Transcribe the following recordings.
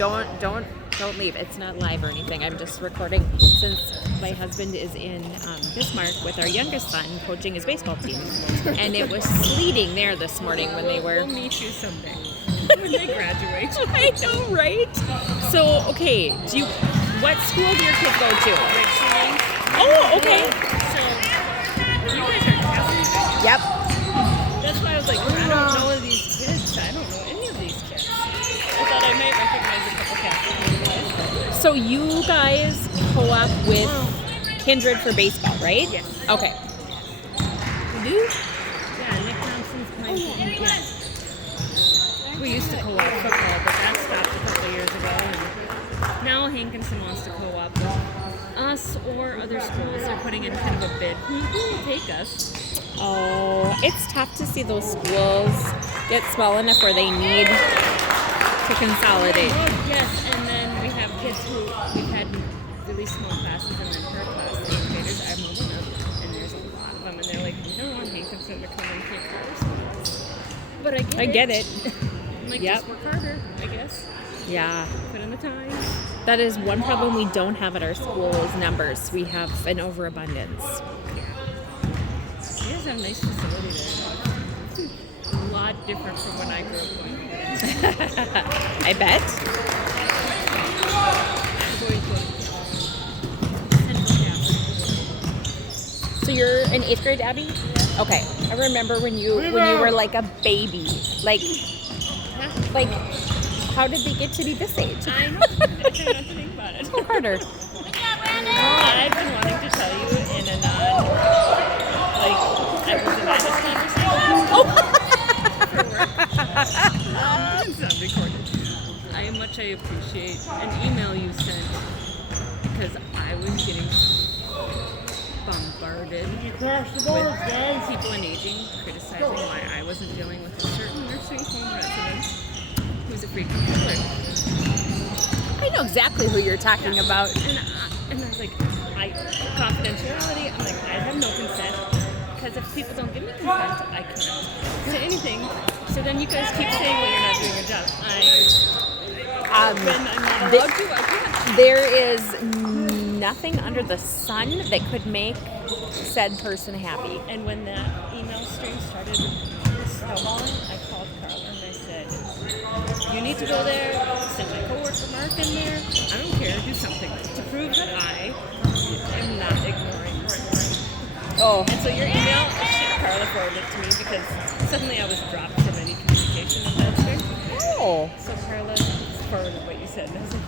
Don't leave. It's not live or anything. I'm just recording since my husband is in Bismarck with our youngest son coaching his baseball team, and it was sleeting there this morning when they were. We'll meet you someday when they graduate. I know, right? So, okay, what school do your kids go to? Richland. Oh, okay. So you guys are cousins, right? Yep. That's why I was like, I don't know these kids. I don't know any of these kids. I thought I might recognize a couple cats. So you guys co-op with Kindred for baseball, right? Yes. Okay. You do? Yeah, Nick Thompson's playing for them. Yeah. We used to co-op football, but that stopped a couple years ago. And now Hankinson wants to co-op with us or other schools. They're putting in kind of a bid. Who will take us? Oh, it's tough to see those schools get small enough where they need to consolidate. Yes, and then we have kids who we've had really small classes, and then per class, the 8th graders are moving up, and there's a lot of them, and they're like, we don't want Hankinson to come and take ours. But I get it. I'm like, Yep. just work harder, I guess. Yeah. Put in the time. That is one problem we don't have at our school is numbers. We have an overabundance. You guys have a nice facility there. It's a lot different from when I grew up going. I bet. So you're in 8th grade, Abby? Okay. I remember when you were like a baby. Like how did they get to be this age? I know. I try not to think about it. Go harder. I've been wanting to tell you in a non, like, I was in this conversation. It's not recorded. How much I appreciate an email you sent because I was getting bombarded with people in aging criticizing why I wasn't dealing with a certain nursing home resident who's a freaking killer. I know exactly who you're talking about. And I was like, confidentiality, I'm like, I have no consent. Because if people don't give me consent, I can't say anything. So then you guys keep saying, well, you're not doing your job. When I'm not allowed to, I can't. There is nothing under the sun that could make said person happy. And when that email stream started snowballing, I called Carla and I said, you need to go there, send my coworker Mark in there, I don't care, do something to prove that I am not ignoring you. Oh. And so your email, Carla forwarded it to me because suddenly I was dropped from any communication in that stream. Oh. So Carla forwarded what you said and I was like,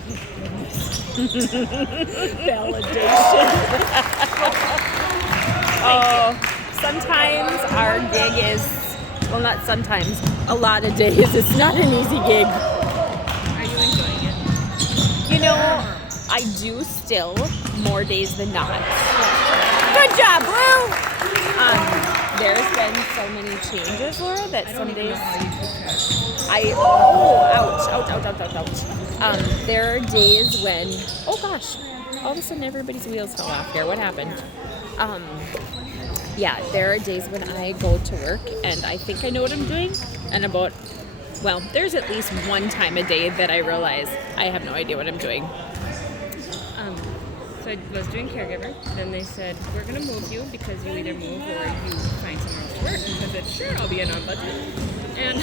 validation. Oh, sometimes our gig is, well, not sometimes, a lot of days. It's not an easy gig. Are you enjoying it? You know, I do still more days than not. Good job, Blue! There's been so many changes, Laura, that some days ouch. There are days when, oh gosh, all of a sudden everybody's wheels fell off here. What happened? Yeah, there are days when I go to work and I think I know what I'm doing, and there's at least one time a day that I realize I have no idea what I'm doing. So I was doing caregiver, then they said, we're going to move you because you either move or you find somewhere else to work. And I said, sure, I'll be in on budget. And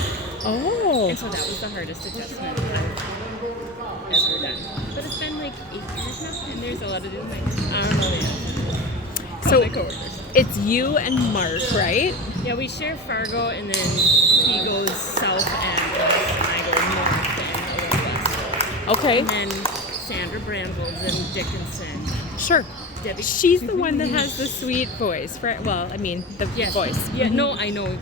so that was the hardest adjustment I've ever done. But it's been like 8 years now, and there's a lot of different things. I don't know yet. So my coworkers. It's you and Mark, right? Yeah, we share Fargo, and then he goes south and I go north and a little west. Okay. And then Sandra Brandles and Dickinson. Sure. Debbie. She's the one that has the sweet voice, right? Well, I mean, the voice. Yeah, no, I know.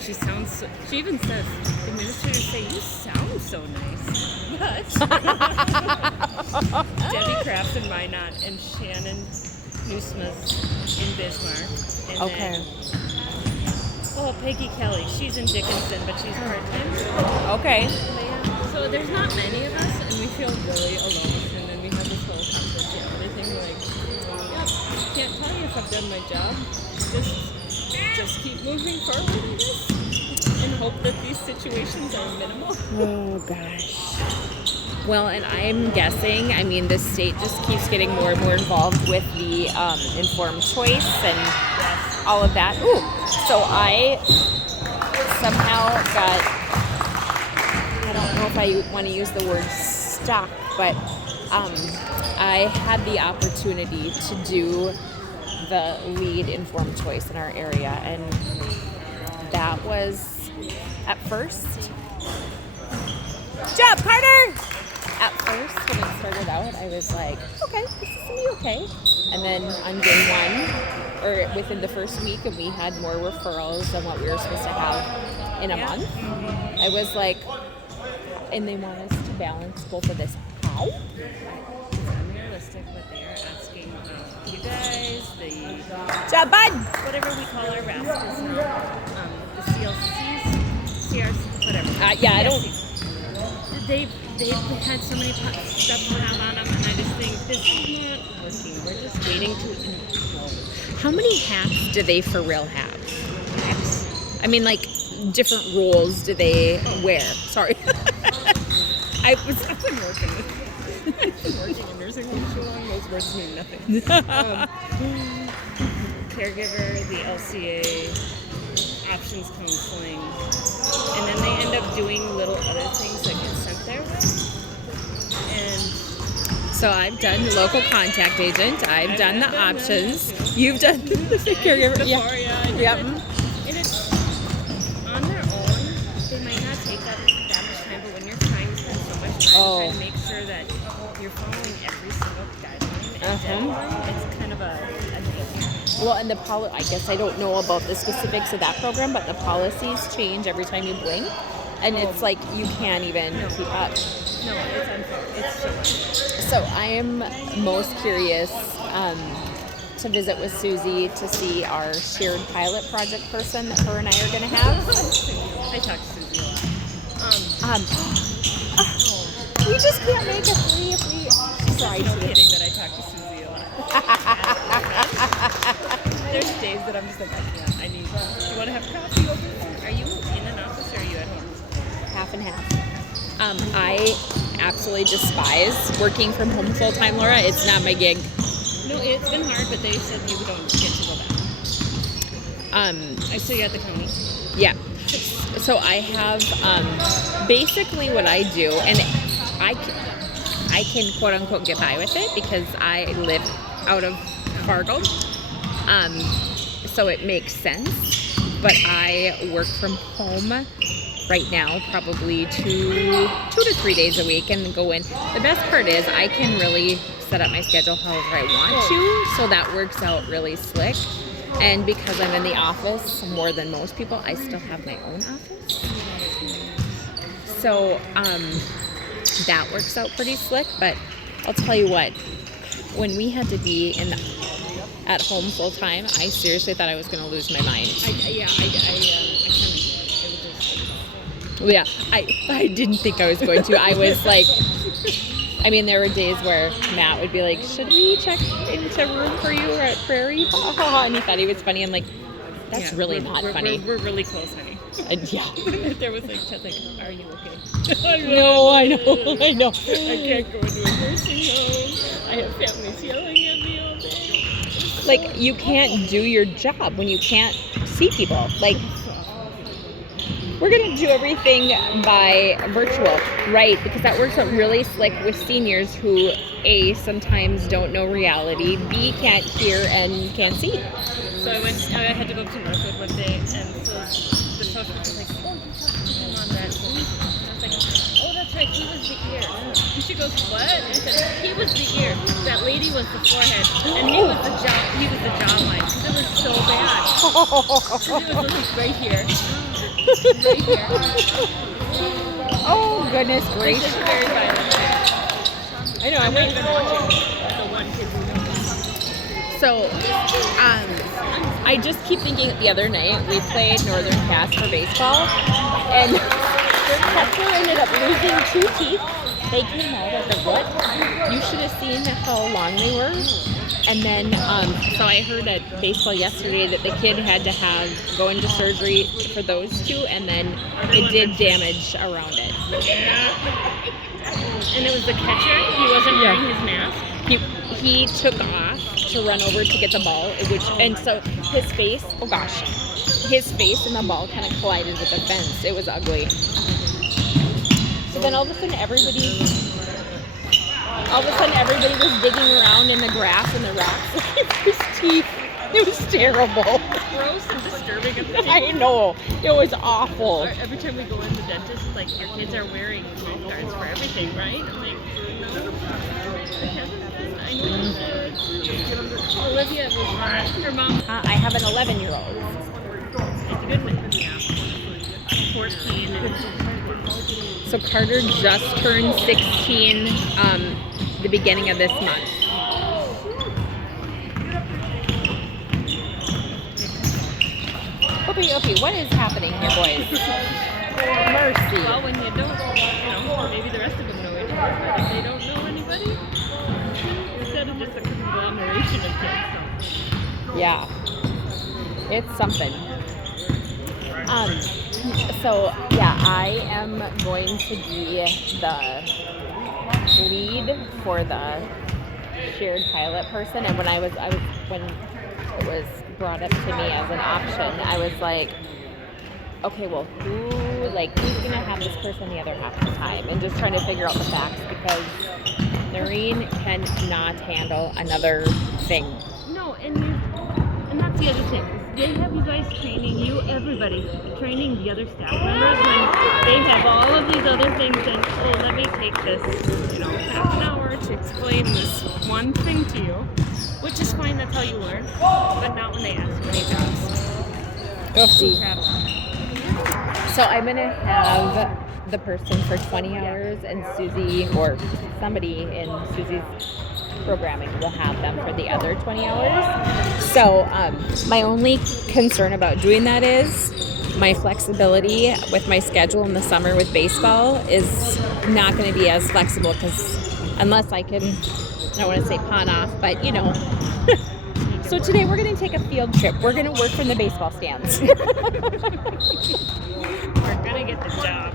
She sounds so, she even says, the administrators say, you sound so nice. But Debbie Kraft and Minot and Shannon Newsmith in Bismarck. And then, Peggy Kelly. She's in Dickinson, but she's part-time. Okay. So there's not many of us, and we feel really alone. And then we have this whole confidentiality thing, like, can't tell you if I've done my job. Just keep moving forward, I guess, and hope that these situations are minimal. Oh gosh. Well, and I'm guessing, I mean, the state just keeps getting more and more involved with the informed choice and all of that. Ooh, so I somehow got, I don't know if I want to use the word stuck, but I had the opportunity to do the lead informed choice in our area, and that was, at first, good job, Carter! At first, when it started out, I was like, okay, this is going to be okay. And then on day one, or within the first week, and we had more referrals than what we were supposed to have in a month, I was like, and they want us to balance both of this. How? It's unrealistic what they are asking you guys, the Job, bud! whatever we call our rascals now, the CLCs, CRs, whatever. Yeah, I don't. They've had so many stuff have on them, and I just think this is not working. We're just waiting to implode. How many hats do they for real have? I mean, like, different roles do they wear? Sorry. I've been working in nursing home so long, those words mean nothing. Caregiver, the LCA, options counseling, and then they end up doing little other things that get sent their way. And So I've done the local contact agent. I've done the options. You've done the caregiver. before, Yeah. yeah, I did Yep. it. And it's on their own. They might not take that much time, but when you're trying to spend so much time trying to make sure that you're following every single guideline and deadline, it's kind of a nightmare. Well, and I guess I don't know about the specifics of that program, but the policies change every time you blink. And it's like you can't even keep up. No, it's unfair. It's so unfair. So I am most curious to visit with Susie to see our shared pilot project person that her and I are going to have. I talk to Susie a lot. We just can't make a 3 if we... Sorry, No Susie. kidding that I talk to Susie a lot. There's days that I'm just like, I can't. I need. Do you want to have coffee over there? Are you in an office or are you at home? Half and half. I absolutely despise working from home full time, Laura. It's not my gig. No, it's been hard, but they said you don't get to go back. I see you at the county. Yeah. So I have basically what I do, and I can quote unquote get by with it because I live out of Fargo. So it makes sense. But I work from home right now probably two to 3 days a week and go in. The best part is I can really set up my schedule however I want to, so that works out really slick. And because I'm in the office more than most people, I still have my own office. So that works out pretty slick. But I'll tell you what, when we had to be at home full time, I seriously thought I was going to lose my mind. Yeah, I didn't think I was going to. I was like, I mean, there were days where Matt would be like, should we check into room for you at Prairie? And he thought he was funny. I'm like, that's really not funny. We're really close, honey. Yeah. There was like, Chet's like, are you okay? No, I know. I can't go into a nursing home. I have families yelling at me all day. Like, you can't do your job when you can't see people. Like, we're going to do everything by virtual, right? Because that works out really slick with seniors who, A, sometimes don't know reality, B, can't hear and can't see. So I had to go to Northwood one day, and so the social worker was like, oh, you talked to him on that week. And I was like, oh, that's right, he was the ear. And she goes, what? And I said, he was the ear. That lady was the forehead, and he was the jawline, because it was so bad. Because it was like right here. Right here. Oh, goodness It's gracious. just very violent. I know, I'm not even watching the one kid who knows. So, I just keep thinking the other night we played Northern Cass for baseball, and their catcher ended up losing 2 teeth. They came out of the root. You should have seen how long they were. And then, so I heard at baseball yesterday that the kid had to go into surgery for those 2, and then it did damage around it. And it was the catcher. He wasn't Yeah. wearing his mask. He took off to run over to get the ball, and so his face, oh gosh, his face and the ball kind of collided with the fence. It was ugly. So then all of a sudden everybody was digging around in the grass and the rocks looking for his teeth. It was terrible. Gross and disturbing at the same I know. It was awful. Every time we go in the dentist, like, your kids are wearing mouth guards for everything, right? I'm like, no. I know you should. Olivia was her mom. I have an 11-year-old. It's a good one. Yeah. 14. So Carter just turned 16 the beginning of this month. Okay, what is happening here, boys? Mercy. Well, when you don't, maybe the rest of them know each other, but if they don't know anybody, instead of just a conglomeration of kids. Yeah, it's something. So yeah, I am going to be the lead for the shared pilot person, and when it was brought up to me as an option, I was like, okay, well, who's gonna have this person the other half of the time, and just trying to figure out the facts, because Noreen cannot handle another thing. No, and that's the other thing. They have you guys training everybody training the other staff members when they have all of these other things, and let me take this, half an hour to explain this one thing to you, which is fine. That's how you learn, but not when they ask you any jobs. So I'm gonna have the person for 20 hours, and Susie or somebody in Susie's programming will have them for the other 20 hours. So my only concern about doing that is my flexibility with my schedule in the summer with baseball is not going to be as flexible, because unless I can, I don't want to say pawn off, but So today we're going to take a field trip. We're going to work from the baseball stands. We're gonna get the job.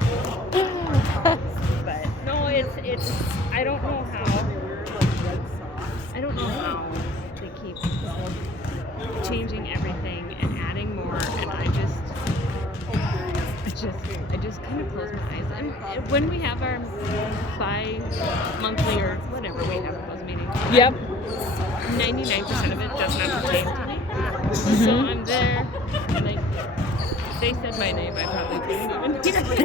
But no, it's I don't know how they keep changing everything and adding more, and I just kind of close my eyes. And when we have our bi-monthly or whatever we have those meetings, Yep. 99% of it does not pertain to me. So I'm there, and if they said my name, I probably couldn't even hear it.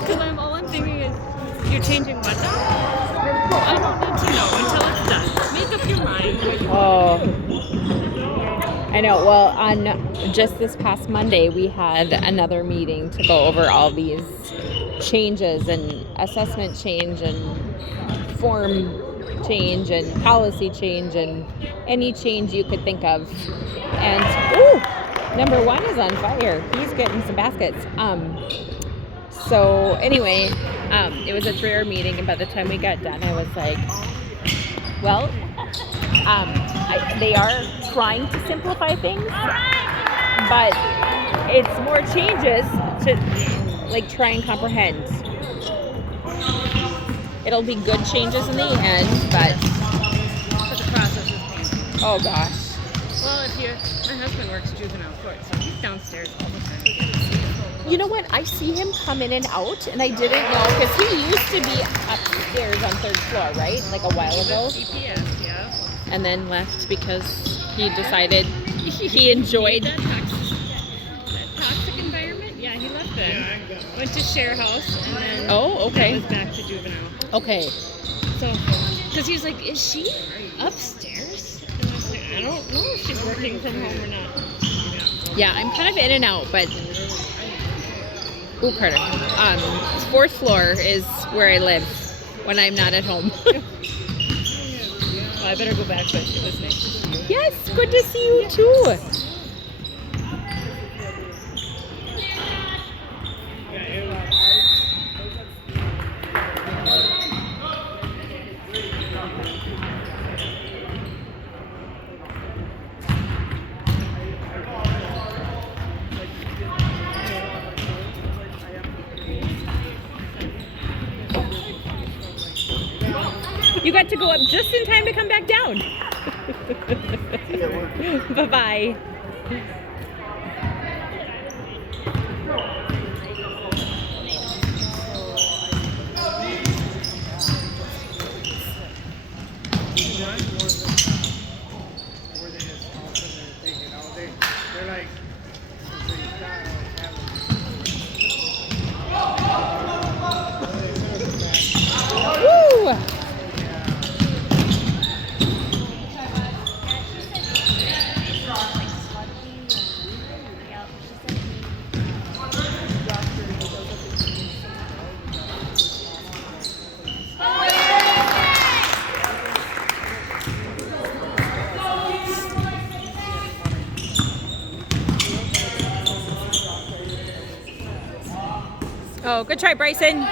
Because all I'm thinking is, you're changing what now? I don't need to know until it's done. Make up your mind. Oh, I know. Well, on just this past Monday, we had another meeting to go over all these changes and assessment change and form change and policy change and any change you could think of. And number one is on fire. He's getting some baskets. So anyway, it was a 3-hour meeting, and by the time we got done, I was like, well, they are trying to simplify things, but it's more changes to try and comprehend. It'll be good changes in the end, but the process is painful. Oh gosh. Well, my husband works juvenile court, so he's downstairs all the time. You know what? I see him come in and out, and I didn't know, because he used to be upstairs on 3rd floor, right? Like a while ago. CPS, yeah. And then left because he decided he enjoyed that toxic environment. Yeah, he left then. Went to share house, and then okay. was back to juvenile. Okay. So, because he was like, is she upstairs? And I was like, I don't know if she's working from home or not. Yeah, I'm kind of in and out, but Carter. 4th floor is where I live when I'm not at home. Well, I better go back, but it was nice to see you. Yes, good to see you too. You got to go up just in time to come back down. Bye-bye. They're like, Woo! Oh, good try, Bryson.